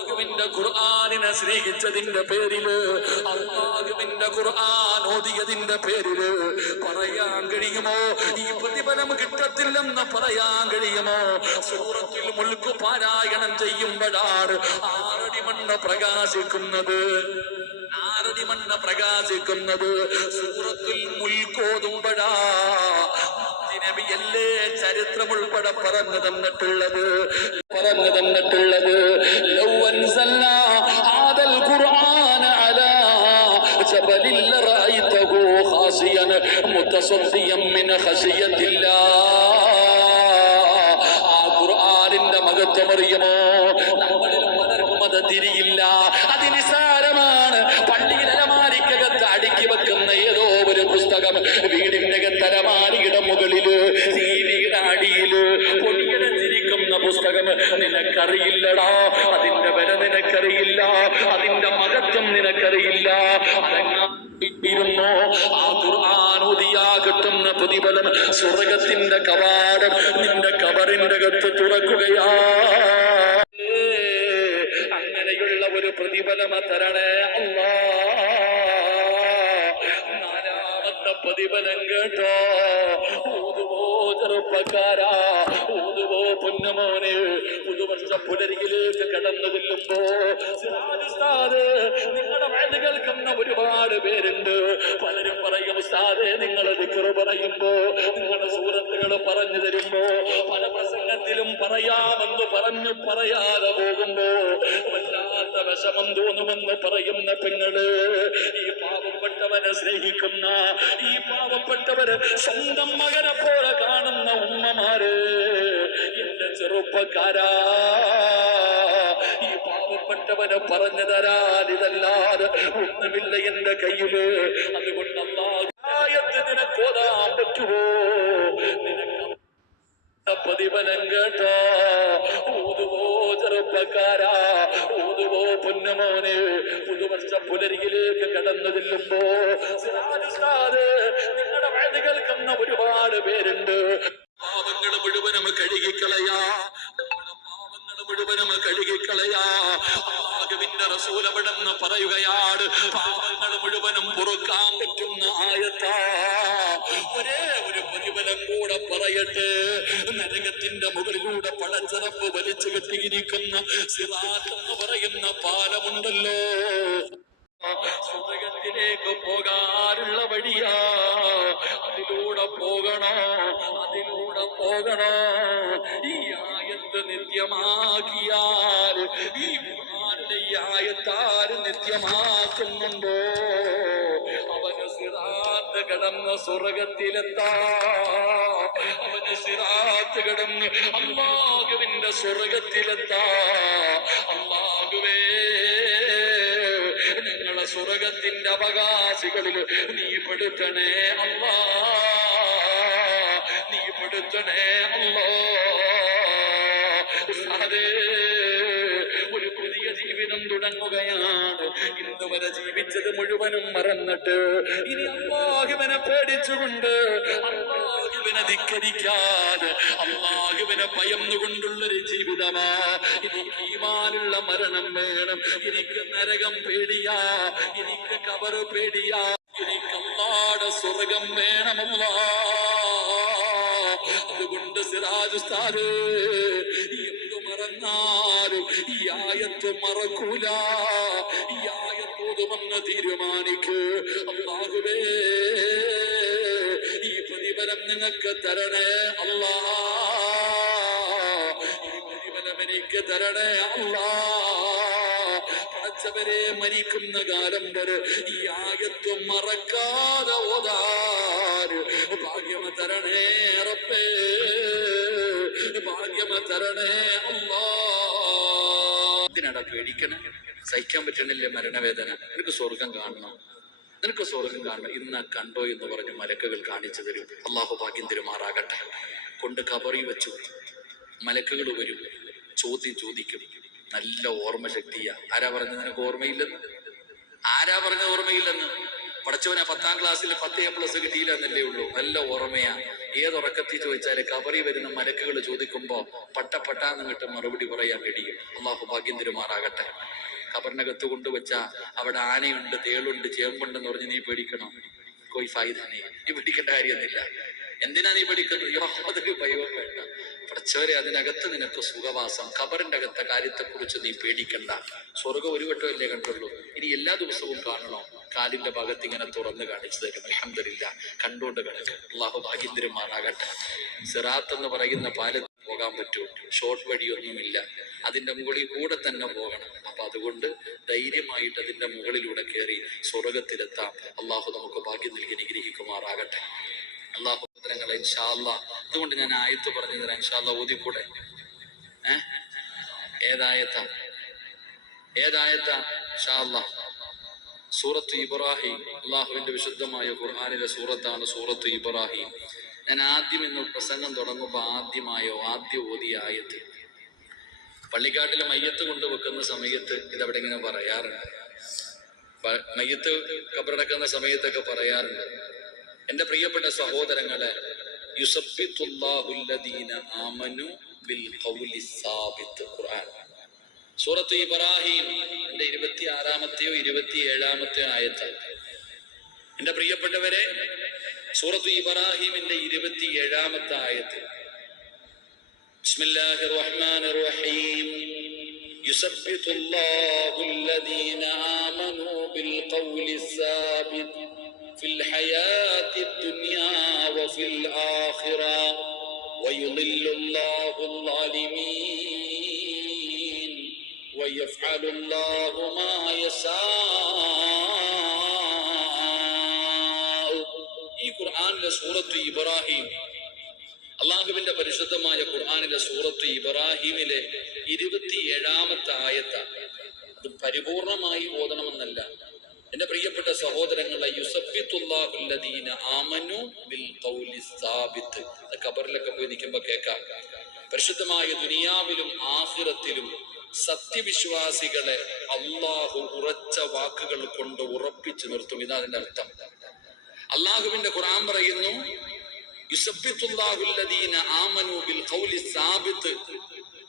അള്ളാഹുവിന്റെ ഖുർആാനിനെ സ്നേഹിച്ചതിന്റെ പേരിൽ അള്ളാഹുവിന്റെ ഖുർആൻ ഓതിയതിന്റെ പേരിൽ പറയാൻ കഴിയുമോ? ഈ പ്രതിഫലം കിട്ടത്തില്ലെന്ന് പറയാൻ കഴിയുമോ? സൂറത്തിൽ മുൽക്ക് പാരായണം ചെയ്യുമ്പോഴാണ് ആറടി മണ്ണ് പ്രകാശിക്കുന്നത്. ആറടി മണ്ണ് പ്രകാശിക്കുന്നത്. സൂറത്തിൽ മുൽക്കോതുമ്പോഴാ നബിയല്ലേ ചരിത്രം പറഞ്ഞു തന്നിട്ടുള്ളത്. പറഞ്ഞു തന്നിട്ടുള്ളത്. മിന ഖശിയത്തില്ലാ ആ ഖുർആനിന്റെ മഹത്വമറിയുമോ നമ്മളിൽ പലർക്കും അത് തിരിയില്ല. അത് നിസാരമാണ് പള്ളിയിൽ അലമാരിക്കകത്ത് അടുക്കി വെക്കുന്ന ഏതോ ഒരു പുസ്തകം വീടിന്റെ അലമാരിയുടെ മുകളിൽ സീനിയുടെ അടിയിൽ പൊടിയടച്ചിരിക്കുന്ന പുസ്തകം നിനക്കറിയില്ലടാ. അതിന്റെ വില നിനക്കറിയില്ല. അതിന്റെ മഹത്വം നിനക്കറിയില്ല. അതെങ്ങാ സ്വർഗത്തിന്റെ കവാടം നിന്റെ കവറിന്റെ അകത്ത് തുറക്കുകയാ. അങ്ങനെയുള്ള ഒരു പ്രതിഫലം തരണേ അല്ലാ നാലാമത്തെ പ്രതിഫലം കേട്ടോ. ഊതുവോ ചെറുപ്പക്കാരാ. ഊതുവോ പൊന്നമോനെ പുതുവർഷ പുലരിയിലേക്ക് കടന്നു കൊല്ലുമ്പോ നിങ്ങളുടെ വയത് കേൾക്കുന്ന ഒരുപാട് പേരുണ്ട്. പലരും പറയും സാറേ നിങ്ങൾ ദിക്കറ് പറയുമ്പോ നിങ്ങളുടെ സൂറത്തുകൾ പറഞ്ഞു തരുമ്പോ പല പ്രസംഗത്തിലും പറയാമെന്ന് പറഞ്ഞു പറയാതെ പോകുമ്പോ വല്ലാത്ത വിഷമം തോന്നുമെന്ന് പറയുന്ന പെങ്ങൾ ഈ പാവപ്പെട്ടവനെ സ്നേഹിക്കുന്ന ഈ പാവപ്പെട്ടവര് സ്വന്തം മകനെ പോലെ കാണുന്ന ഉമ്മമാര് ചെറുപ്പക്കാരാ. ഈ പാവപ്പെട്ടവനെ പറഞ്ഞു തരാൻ ഇതല്ലാതെ ഒന്നുമില്ല എന്റെ കയ്യിൽ. അതുകൊണ്ട് അള്ളാഹത്ത് നിനക്കോതാൻ പറ്റുമോ? നിനക്ക് പ്രതിഫലം കേട്ടോ. ഊതുവോ ചെറുപ്പക്കാരാ. ഊതുവോ പൊന്നമോന്. പുതുവർഷ പുലരിയിലേക്ക് കടന്നു ചെല്ലുമ്പോ നിങ്ങളുടെ വയത് കേൾക്കുന്ന ഒരുപാട് പേരുണ്ട്. മുഴുവനും കഴുകിക്കളയാ. നമ്മുടെ പാവങ്ങൾ മുഴുവനും കഴുകിക്കളയാ. അള്ളാഹുവിന്റെ റസൂലവിടെന്ന് പറയുകയാണ് പാവങ്ങൾ മുഴുവനും പൊറുക്കാൻ പറ്റുന്ന ആയത്താ. ഒരേ ഒരു പ്രതിഫലം കൂടെ പറയട്ടെ. നരകത്തിന്റെ മുകളിലൂടെ പടച്ചിറപ്പ് വലിച്ചു കെട്ടിയിരിക്കുന്ന സിറാത്ത് എന്ന് പറയുന്ന പാലമുണ്ടല്ലോ. സ്വർഗത്തിലേക്ക് പോകാനുള്ള വഴിയാ. അതിലൂടെ പോകണോ അതിലൂടെ പോകണോ. ഈ ആയത്ത് നിത്യമാക്കിയാൽ ഈ കുമാരുടെ ഈ ആയത്താര് നിത്യമാക്കുന്നുണ്ടോ. അവന് സിറാത്ത് കടന്ന് സ്വർഗത്തിലെത്താ. അവന് സിറാത്ത് കടന്ന് അമ്മാകുവിന്റെ സ്വർഗത്തിലെത്താ. അമ്മാകുവേ സ്വർഗത്തിന്റെ അവകാശികളിൽ നീ പെടുത്തണേ അല്ലാ. നീ പെടുത്തണേ ഒരു പുതിയ ജീവിതം തുടങ്ങുകയാണ്. ഇന്ന് വരെ ജീവിച്ചത് മുഴുവനും മറന്നിട്ട്. ഇനി അള്ളാഹുവിനെ പേടിച്ചുകൊണ്ട് അള്ളാഹുവിനെ ധിക്കരിക്കാതെ അള്ളാഹുവിനെ ഭയന്നുകൊണ്ടുള്ളൊരു ജീവിതമാ. എനിക്ക് ഈമാനുള്ള മരണം വേണം. എനിക്ക് നരകം പേടിയാ. എനിക്ക് കബറ് പേടിയാ. എനിക്ക് അള്ളാടെ സ്വർഗം വേണമല്ലാ. അതുകൊണ്ട് സിറാജ് എന്തു മറന്നാലും ഈ ആയത്ത് മറക്കൂല. ഈ ആയത്തോതുമെന്ന് തീരുമാനിക്ക്. അള്ളാഹുവേ പ്രതിഫലം നിങ്ങൾക്ക് തരണേ അല്ല. പ്രതിഫലം എനിക്ക് തരണേ അല്ല. പടച്ചവരെ മരിക്കുന്ന കാലം വരെ ഈ ആയത്വം മറക്കാതെ ഭാഗ്യമ തരണേ അറപ്പേ ഭാഗ്യമ തരണേ അല്ലാ. ഇതിനടാ പേടിക്കണേ? സഹിക്കാൻ പറ്റണില്ലേ മരണവേദന? എനിക്ക് സ്വർഗം കാണണം. നിനക്ക് സ്വർഗം കാണണം. ഇന്ന് കണ്ടോ എന്ന് പറഞ്ഞ് മലക്കുകൾ കാണിച്ചു തരും. അള്ളാഹു ഭാഗ്യം തരുമാറാകട്ടെ. കൊണ്ട് കബറി വെച്ചു. മലക്കുകൾ വരും. ചോദ്യം ചോദിക്കും. നല്ല ഓർമ്മ ശക്തിയാ ആരാ പറഞ്ഞത് നിനക്ക് ഓർമ്മയില്ലെന്ന്? ആരാ പറഞ്ഞ ഓർമ്മയില്ലെന്ന്? പഠിച്ചവനെ പത്താം ക്ലാസ്സിൽ പത്ത് എ പ്ലസ് കിട്ടിയില്ല എന്നല്ലേ ഉള്ളൂ. നല്ല ഓർമ്മയാ. ഏതുറക്കത്തിൽ ചോദിച്ചാൽ കബറി വരുന്ന മലക്കുകൾ ചോദിക്കുമ്പോ പട്ട പട്ടാന്ന് കിട്ട് മറുപടി പറയാൻ കഴിയും. അള്ളാഹു ഭാഗ്യം തരുമാറാകട്ടെ. കബറിനകത്ത് കൊണ്ടുവച്ച അവിടെ ആനയുണ്ട് തേളുണ്ട് ചേമ്പുണ്ടെന്ന് പറഞ്ഞ് നീ പേടിക്കണം? കോയി ഫായിദാനെ നീ. പേടിക്കേണ്ട കാര്യമൊന്നുമില്ല. എന്തിനാ നീ പേടിക്കുന്നത്? യാതൊരു ഭയവും വേണ്ട. പഠിച്ചവരെ അതിനകത്ത് നിനക്ക് സുഖവാസം ഖബറിന്റെ അകത്തെ കാര്യത്തെ കുറിച്ച് നീ പേടിക്കണ്ട. സ്വർഗം ഒരു വട്ടമല്ലേ കണ്ടുള്ളൂ. ഇനി എല്ലാ ദിവസവും കാണണോ? കാലിന്റെ ഭാഗത്ത് ഇങ്ങനെ തുറന്ന് കാണിച്ചു തരും. അലഹമില്ല കണ്ടോണ്ട് കിടക്ക്. അള്ളാഹു ഭാഗ്യന്തിരന്മാരാകട്ടെ സിറാത്ത് എന്ന് പറയുന്ന പാലത്തിൽ പോകാൻ പറ്റൂ. ഷോർട്ട് വഴിയൊന്നുമില്ല. അതിന്റെ മുകളിൽ കൂടെ തന്നെ പോകണം. അപ്പൊ അതുകൊണ്ട് ധൈര്യമായിട്ട് അതിന്റെ മുകളിലൂടെ കയറി സ്വർഗത്തിലെത്താം. അള്ളാഹു നമുക്ക് ഭാഗ്യം നൽകി അനുഗ്രഹിക്കുമാറാകട്ടെ. അള്ളാഹു ഉത്തരങ്ങളെ ഇൻഷാല്ല അതുകൊണ്ട് ഞാൻ ആയത്ത് പറഞ്ഞു തരാം ഇൻഷാല്ല ഓതിക്കൂടെ? ഏ? ഏതായത്താ? ഏതായത്താ? ഇൻഷാല്ല സൂറത്ത് ഇബ്രാഹിം. അള്ളാഹുവിന്റെ വിശുദ്ധമായ ഖുർആാനിലെ സൂറത്താണ് സൂറത്ത് ഇബ്രാഹിം. ഞാൻ ആദ്യം ഇന്ന് പ്രസംഗം തുടങ്ങുമ്പോൾ ആദ്യമായോ ആദ്യ ഓതിയ ആയത്ത് പള്ളിക്കാട്ടിലെ മയ്യത്ത് കൊണ്ടുവെക്കുന്ന സമയത്ത് ഇതവിടെ ഇങ്ങനെ പറയാറുണ്ട്. മയ്യത്ത് കബറടക്കുന്ന സമയത്തൊക്കെ പറയാറുണ്ട്. എന്റെ പ്രിയപ്പെട്ട സഹോദരങ്ങളെ യുസഫിത്തുല്ലാഹുല്ലദീന ആമനു ബിൽ ഖൗലി ഖുർആൻ. സൂറത്ത് ഇബ്രാഹിം എന്റെ ഇരുപത്തി ആറാമത്തെയോ ഇരുപത്തി ഏഴാമത്തെയോ ആയത്താണ് എന്റെ പ്രിയപ്പെട്ടവരെ സൂറത്ത് ഇബ്രാഹിമിന്റെ ഇരുപത്തി ഏഴാമത്തെ ആയത്ത് بسم الله الرحمن الرحيم يثبت الله الذين آمنوا بالقول الثابت في الحياة الدنيا وفي الآخرة ويضل الله الظالمين ويفعل الله ما يشاء ഈ ഖുർആനിലെ സൂറത്ത് ഇബ്രാഹിം അള്ളാഹുവിന്റെ പരിശുദ്ധമായ ഖുർആനിലെ സൂറത്ത് ഇബ്രാഹിമിലെ ഇരുപത്തിയേഴാമത്തെ ആയത്ത അത് പരിപൂർണമായി ഓതണമെന്നല്ല എന്റെ പ്രിയപ്പെട്ട സഹോദരങ്ങളെ യുസഫിത്തുല്ലാഹുല്ലദീന ആമനു ബിൽ ഖൗലി സാബിത്ത് അത് ഖബറിലൊക്കെ പോയി നിൽക്കുമ്പോ കേൾക്കാം പരിശുദ്ധമായ ദുനിയാവിലും ആഖിറത്തിലും സത്യവിശ്വാസികളെ അള്ളാഹു ഉറച്ച വാക്കുകൾ കൊണ്ട് ഉറപ്പിച്ചു നിർത്തും. ഇതാ അതിന്റെ അർത്ഥം. അള്ളാഹുവിന്റെ ഖുറാൻ പറയുന്നു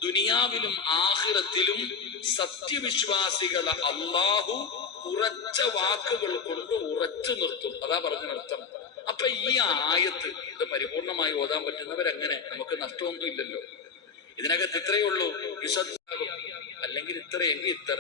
ദുനിയാവിലും ആഖിറത്തിലും സത്യവിശ്വാസികളെ അള്ളാഹു ഉറച്ച വാക്കുകൾ കൊണ്ട് ഉറച്ചു നിർത്തും. അതാ പറഞ്ഞതിനർത്ഥം അപ്പൊ ഈ ആയത്ത് ഇത് പരിപൂർണമായി ഓതാൻ പറ്റുന്നവരെങ്ങനെ? നമുക്ക് നഷ്ടമൊന്നും ഇല്ലല്ലോ ഇതിനകത്ത് ഇത്രയേ ഉള്ളൂ. യുസദ്ദാകും അല്ലെങ്കിൽ ഇത്ര എങ്കിൽ ഇത്ര